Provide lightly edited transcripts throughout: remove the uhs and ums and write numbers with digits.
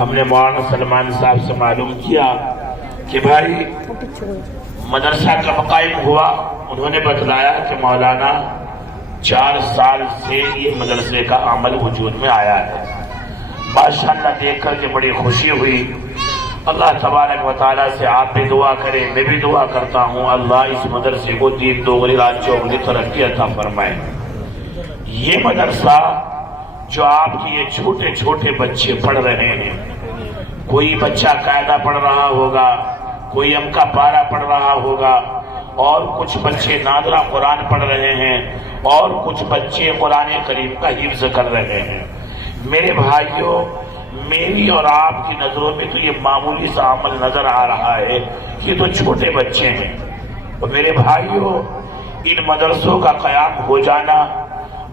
ہم نے مولانا سلمان صاحب سے معلوم کیا کہ بھائی مدرسہ کب قائم ہوا؟ انہوں نے بتلایا کہ مولانا 4 سال سے یہ مدرسے کا عمل وجود میں آیا ہے۔ ماشاءاللہ دیکھ کر کے بڑی خوشی ہوئی۔ اللہ تبارک و تعالیٰ سے آپ بھی دعا کریں، میں بھی دعا کرتا ہوں اللہ اس مدرسے کو دین دوغلی رات چوگلی ترقی عطا فرمائے۔ یہ مدرسہ جو آپ کی یہ چھوٹے چھوٹے بچے پڑھ رہے ہیں، کوئی بچہ قاعدہ پڑھ رہا ہوگا، کوئی ام کا پارہ پڑھ رہا ہوگا، اور کچھ بچے نادرہ قرآن پڑھ رہے ہیں، اور کچھ بچے قرآن کریم کا حفظ کر رہے ہیں۔ میرے بھائیوں، میری اور آپ کی نظروں میں تو یہ معمولی سا عمل نظر آ رہا ہے کہ یہ تو چھوٹے بچے ہیں، اور میرے بھائیوں ان مدرسوں کا قیام ہو جانا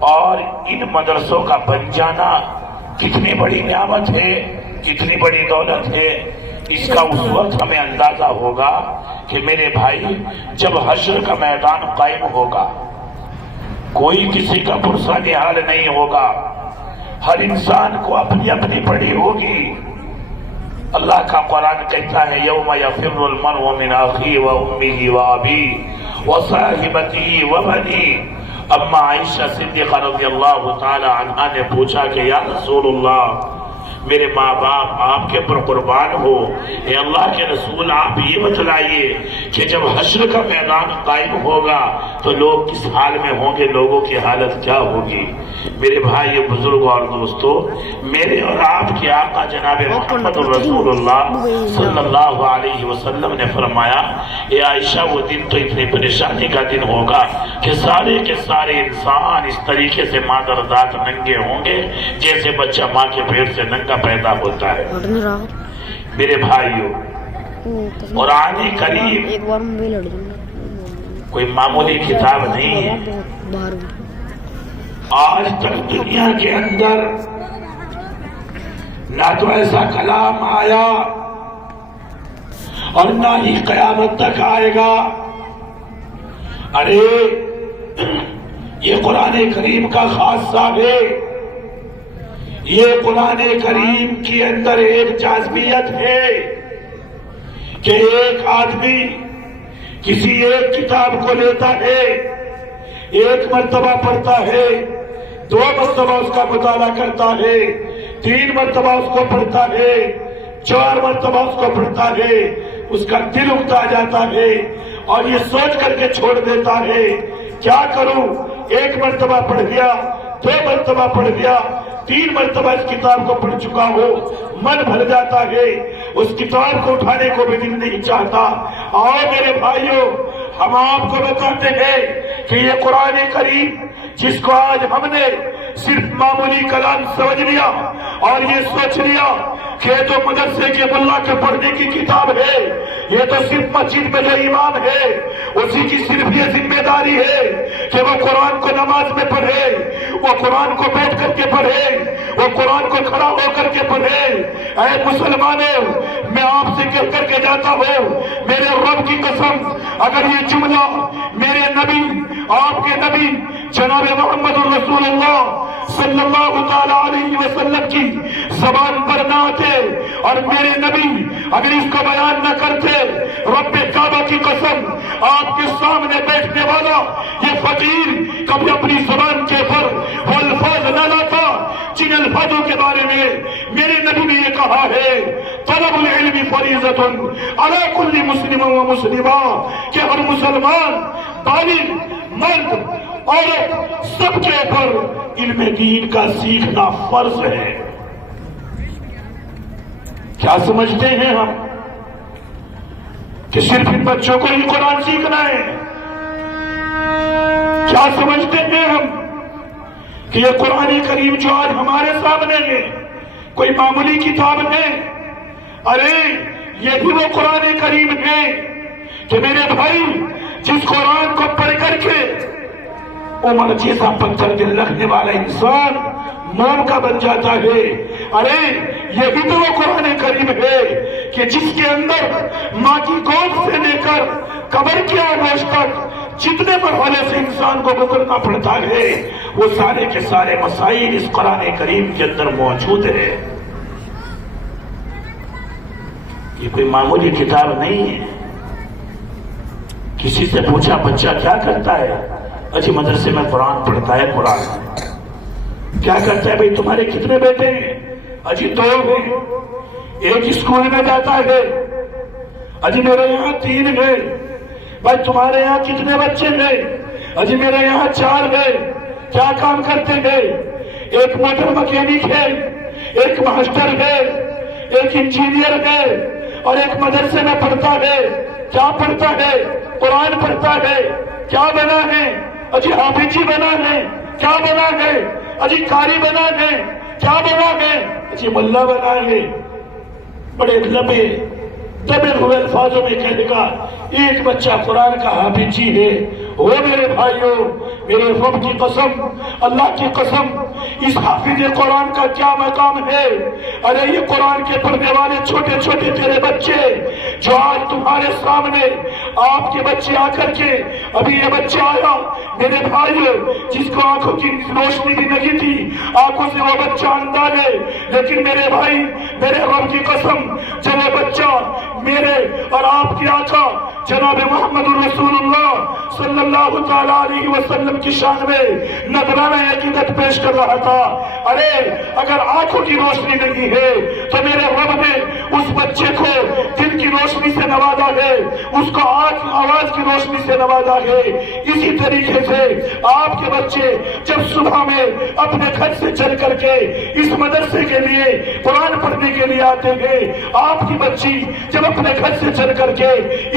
اور ان مدرسوں کا بن جانا کتنی بڑی نعمت ہے، کتنی بڑی دولت ہے۔ اس کا اس وقت ہمیں اندازہ ہوگا کہ میرے بھائی جب حشر کا میدان قائم ہوگا، کوئی کسی کا پرسہ نہال نہیں ہوگا، ہر انسان کو اپنی اپنی پڑی ہوگی۔ اللہ کا قرآن کہتا ہے یوم یفر المرء من اخیہ وامہ وابیہ وصاحبتہ وبنیہ۔ اما عائشہ صدیقہ رضی اللہ تعالی عنہا نے پوچھا کہ یا رسول اللہ، میرے ماں باپ آپ کے پر قربان ہو، اے اللہ کے رسول آپ یہ بتلائیے کہ جب حشر کا میدان قائم ہوگا تو لوگ کس حال میں ہوں گے، لوگوں کی حالت کیا ہوگی؟ میرے بھائی بزرگ اور دوستو، میرے اور آپ کے آقا جناب محمد رسول اللہ صلی اللہ علیہ وسلم نے فرمایا اے عائشہ وہ دن تو اتنی پریشانی کا دن ہوگا کہ سارے کے سارے انسان اس طریقے سے مادردات ننگے ہوں گے جیسے بچہ ماں کے پیٹ سے ننگا پیدا ہوتا ہے۔ میرے بھائیوں، قرآن کریم کوئی معمولی کتاب نہیں ہے۔ آج تک دنیا کے اندر نہ تو ایسا کلام آیا اور نہ ہی قیامت تک آئے گا۔ ارے یہ قرآن کریم کا خاصہ ہے، یہ قرآن کریم کے اندر ایک جاذبیت ہے کہ ایک آدمی کسی ایک کتاب کو لیتا ہے، ایک مرتبہ پڑھتا ہے، 2 مرتبہ اس کا مطالعہ کرتا ہے، 3 مرتبہ اس کو پڑھتا ہے، 4 مرتبہ اس کو پڑھتا ہے، اس کا دل اکتا جاتا ہے اور یہ سوچ کر کے چھوڑ دیتا ہے کیا کروں، 1 مرتبہ پڑھ لیا، 2 مرتبہ پڑھ لیا، 3 مرتبہ اس کتاب کو پڑھ چکا ہو، من بھر جاتا ہے، اس کتاب کو اٹھانے کو بھی دل نہیں چاہتا۔ اور میرے بھائیوں، ہم آپ کو بتاتے ہیں کہ یہ قرآن کریم جس کو آج ہم نے صرف معمولی کلام سمجھ لیا اور یہ سوچ لیا کہ یہ تو مدرسے کے ملا کے پڑھنے کی کتاب ہے، یہ تو صرف مسجد میں جو امام ہے اسی کی صرف یہ ذمہ داری ہے کہ وہ قرآن کو نماز میں پڑھے، وہ قرآن کو بیٹھ کر کے پڑھے، وہ قرآن کو کھڑا ہو کر کے پڑھے۔ اے مسلمانوں، میں آپ سے کہہ کر کے جاتا ہوں، میرے رب کی قسم، اگر یہ جملہ میرے نبی، آپ کے نبی جناب محمد رسول اللہ صلی اللہ تعالی علیہ وسلم کی زبان پر نہ آتے اور میرے نبی اگر اس کو بیان نہ کرتے، رب کعبہ کی قسم، آپ کے سامنے بیٹھنے والا یہ فقیر کبھی اپنی زبان کے پر وہ الفاظ نہ لاتا جن الفاظوں کے بارے میں میرے نبی نے یہ کہا ہے طلب العلم فریضۃ علی کل مسلم و مسلمہ، کہ ہر مسلمان، بالغ، مرد، عورت، سب کے اوپر علم دین کا سیکھنا فرض ہے۔ کیا سمجھتے ہیں ہم کہ صرف ان بچوں کو ہی قرآن سیکھنا ہے؟ کیا سمجھتے ہیں ہم کہ یہ قرآن کریم جو آج ہمارے سامنے ہے کوئی معمولی کتاب ہے؟ ارے یہی وہ قرآن کریم ہے کہ میرے بھائی جس قرآن کو پڑھ کر کے عمر جیسا پتھر دل رکھنے والا انسان موم کا بن جاتا ہے۔ ارے یہی تو وہ قرآن کریم ہے کہ جس کے اندر ماں کی گود سے لے کر قبر کی آغوش تک جتنے مرحلے سے انسان کو گزرنا پڑتا ہے وہ سارے کے سارے مسائل اس قرآن کریم کے اندر موجود ہے۔ یہ کوئی معمولی کتاب نہیں ہے. کسی سے پوچھا بچہ کیا کرتا ہے؟ اجی مدرسے میں قرآن پڑھتا ہے. قرآن کیا کرتا ہے؟ بھئی تمہارے کتنے بیٹے ہیں؟ اجی 2 ہیں. ایک اسکول میں جاتا ہے. اجی میرے یہاں 3 ہیں. بھائی تمہارے یہاں کتنے بچے ہیں؟ اجی میرے یہاں 4 ہیں. کیا کام کرتے ہیں؟ ایک موٹر مکینک ہے, ایک ماسٹر ہے, ایک انجینئر ہے, اور ایک مدرسے میں پڑھتا ہے. کیا پڑھتا ہے؟ قرآن پڑھتا ہے. کیا بنا ہے؟ اجی حافظی بنا ہے. کیا بنا ہے؟ اجی قاری بنا ہے. کیا بنا ہے؟ اجی ملا بنا ہے. بڑے دبے ہوئے الفاظوں میں کہنے کا ایک بچہ قرآن کا حافظی ہے. وہ میرے بھائیوں, میرے رب کی قسم, اللہ کی قسم, اس حافظ قرآن کا کیا مقام ہے. ارے یہ قرآن کے پڑھنے والے چھوٹے چھوٹے تیرے بچے جو آج تمہارے سامنے, آپ کے بچے آ کر کے, ابھی یہ بچہ آیا میرے بھائیوں جس کو آنکھوں کی روشنی بھی نہیں تھی, آنکھوں سے وہ بچہ اندھا ہے, لیکن میرے بھائی میرے رب کی قسم جب وہ بچہ میرے اور آپ کے آقا جناب محمد رسول اللہ صلی اللہ تعالیٰ علیہ وسلم کی شان میں نذرانہ عقیدت پیش کر رہا تھا, ارے اگر آنکھوں کی روشنی نہیں ہے تو میرے رب نے اس بچے کو دل کی روشنی سے نوازا ہے, اس کو آواز کی روشنی سے نوازا ہے. اسی طریقے سے آپ کے بچے جب صبح میں اپنے گھر سے چل کر کے اس مدرسے کے لیے قرآن پڑھنے کے لیے آتے ہیں, آپ کی بچی جب اپنے گھر سے چل کر کے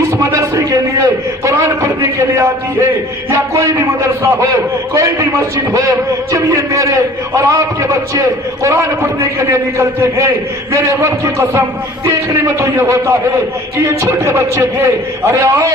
اس مدرسے کے لیے قرآن پڑھنے کے لیے آتی ہے, یا کوئی بھی مدرسہ ہو, کوئی بھی مسجد ہو, جب یہ میرے اور آپ کے بچے قرآن پڑھنے کے لیے نکلتے ہیں, میرے رب کی قسم دیکھنے میں تو یہ ہوتا ہے کہ یہ چھوٹے بچے ہیں. ارے آؤ,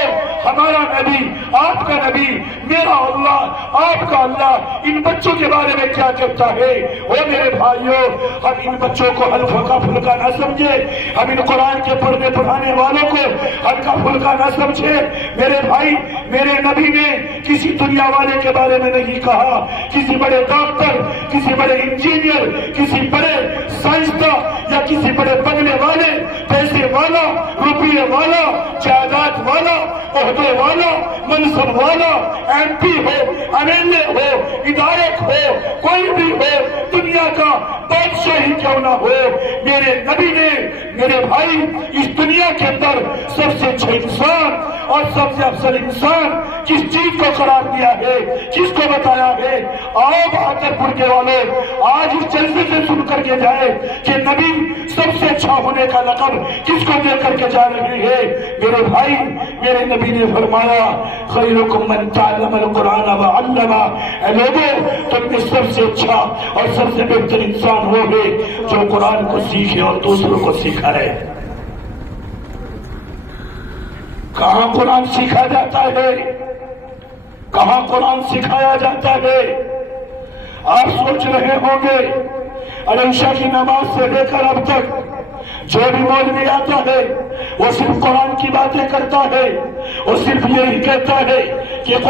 ہمارا نبی, آپ کا نبی, میرا اللہ, آپ کا اللہ ان بچوں کے بارے میں کیا کہتا ہے. وہ میرے بھائیوں, ہم ان بچوں کو ہلکا پھلکا نہ سمجھے, ہم ان قرآن کے پڑھنے پڑھانے والوں کو ہلکا پھلکا نہ سمجھے. میرے بھائی میرے نبی نے کسی دنیا والے کے بارے میں نہیں کہا, کسی بڑے ڈاکٹر, کسی بڑے انجینئر, کسی بڑے سائنسداں, یا کسی بڑے بنگلے والے, پیسے والا, روپیے والا, جائیداد والا, عہدے والا, منصب والا, MP ہو, MLA ہو, ادارک ہو, کوئی بھی ہو, دنیا کا بادشاہ ہی کیوں نہ ہو, میرے نبی نے میرے بھائی اس دنیا کے اندر سب سے اچھا انسان اور سب سے افضل انسان کس چیز کو قرار دیا ہے, کس کو بتایا ہے. آؤ بہادر پور کے والوں, آج اس جلسے سے سن کر کے جائے کہ نبی سب سے اچھا ہونے کا لقب کس کو دے کر کے جا رہے ہیں. میرے بھائی میرے نبی نے فرمایا خیرکم من تعلم القرآن وعلمہ, اے لوگوں تم میں سب سے اچھا اور سب سے بہتر انسان وہ ہے جو قرآن کو سیکھے اور دوسروں کو سکھائے. کہاں قرآن سیکھا جاتا ہے, کہاں قرآن سکھایا جاتا ہے؟ آپ سوچ رہے ہوں گے عشاء کی نماز سے لے کر اب تک جو بھی مولوی آتا ہے وہ صرف قرآن کی باتیں کرتا ہے, وہ صرف یہی کہتا ہے کہ قرآن